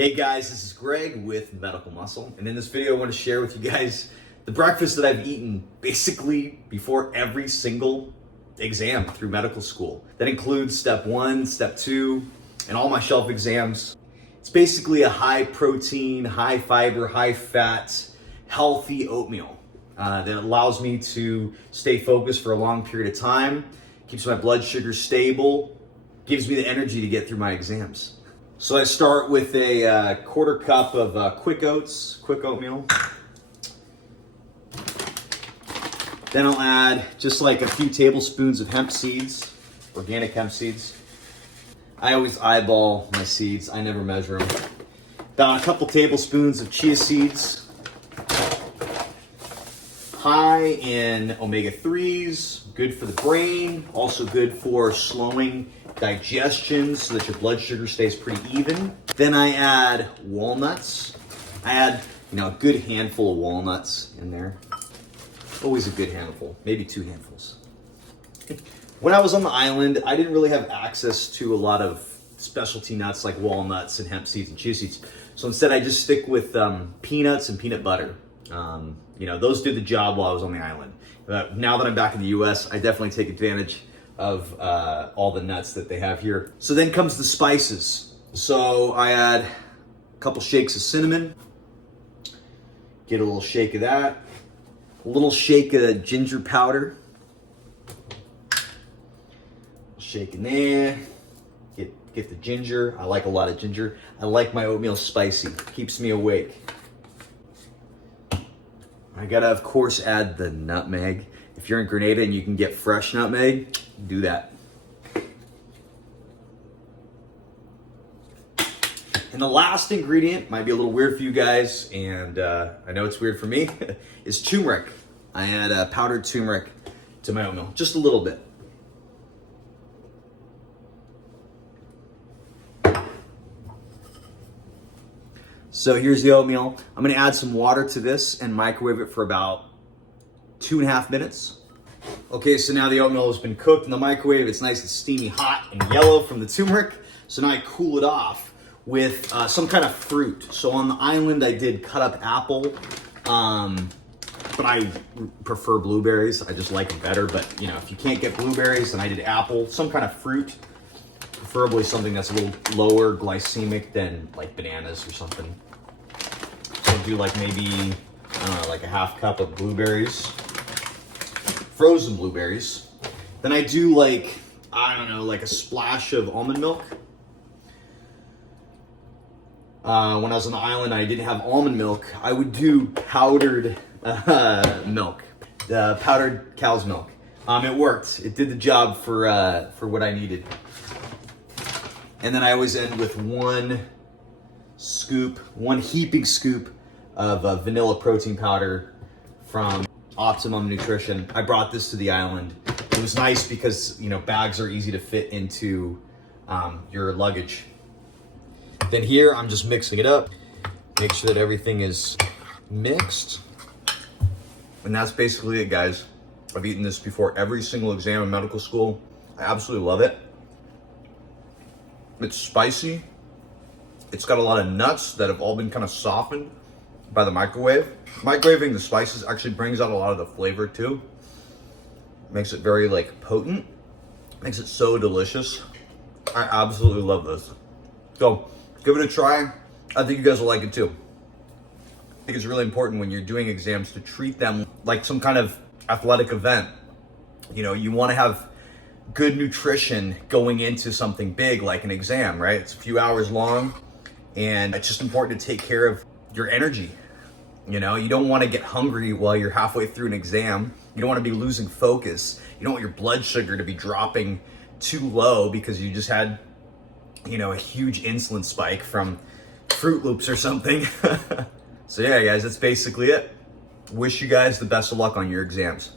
Hey guys, this is Greg with Medical Muscle, and in this video I want to share with you guys the breakfast that I've eaten basically before every single exam through medical school. That includes step 1, step 2, and all my shelf exams. It's basically a high protein, high fiber, high fat, healthy oatmeal that allows me to stay focused for a long period of time, keeps my blood sugar stable, gives me the energy to get through my exams. So I start with a quarter cup of quick oatmeal. Then I'll add just like a few tablespoons of hemp seeds, organic hemp seeds. I always eyeball my seeds, I never measure them. About a couple tablespoons of chia seeds. High in omega-3s, good for the brain, also good for slowing digestion so that your blood sugar stays pretty even. Then I add walnuts. I add, a good handful of walnuts in there. Always a good handful, maybe 2 handfuls. When I was on the island, I didn't really have access to a lot of specialty nuts like walnuts and hemp seeds and chia seeds. So instead I just stick with peanuts and peanut butter. Those did the job while I was on the island. Now that I'm back in the US, I definitely take advantage of all the nuts that they have here. So then comes the spices. So I add a couple shakes of cinnamon, get a little shake of that, a little shake of ginger powder, shake in there, get the ginger. I like a lot of ginger. I like my oatmeal spicy, keeps me awake. I gotta, of course, add the nutmeg. If you're in Grenada and you can get fresh nutmeg, do that. And the last ingredient, might be a little weird for you guys, and I know it's weird for me, is turmeric. I add powdered turmeric to my oatmeal, just a little bit. So here's the oatmeal. I'm gonna add some water to this and microwave it for about 2.5 minutes. Okay, so now the oatmeal has been cooked in the microwave. It's nice and steamy hot and yellow from the turmeric. So now I cool it off with some kind of fruit. So on the island, I did cut up apple, but I prefer blueberries. I just like them better. But if you can't get blueberries, then I did apple, some kind of fruit, preferably something that's a little lower glycemic than like bananas or something. So I'll do like maybe, like a half cup of blueberries. Frozen blueberries. Then I do like a splash of almond milk. When I was on the island, I didn't have almond milk. I would do powdered milk, powdered cow's milk. It worked. It did the job for what I needed. And then I always end with one heaping scoop of vanilla protein powder from Optimum Nutrition. I brought this to the island. It was nice because, bags are easy to fit into your luggage. Then here, I'm just mixing it up. Make sure that everything is mixed. And that's basically it, guys. I've eaten this before every single exam in medical school. I absolutely love it. It's spicy. It's got a lot of nuts that have all been kind of softened by the microwave. Microwaving the spices actually brings out a lot of the flavor too. Makes it very potent. Makes it so delicious. I absolutely love this. So give it a try. I think you guys will like it too. I think it's really important when you're doing exams to treat them like some kind of athletic event. You want to have good nutrition going into something big like an exam, right? It's a few hours long, and it's just important to take care of your energy. You don't want to get hungry while you're halfway through an exam. You don't want to be losing focus. You don't want your blood sugar to be dropping too low because you just had, a huge insulin spike from Fruit Loops or something. So yeah, guys, that's basically it. Wish you guys the best of luck on your exams.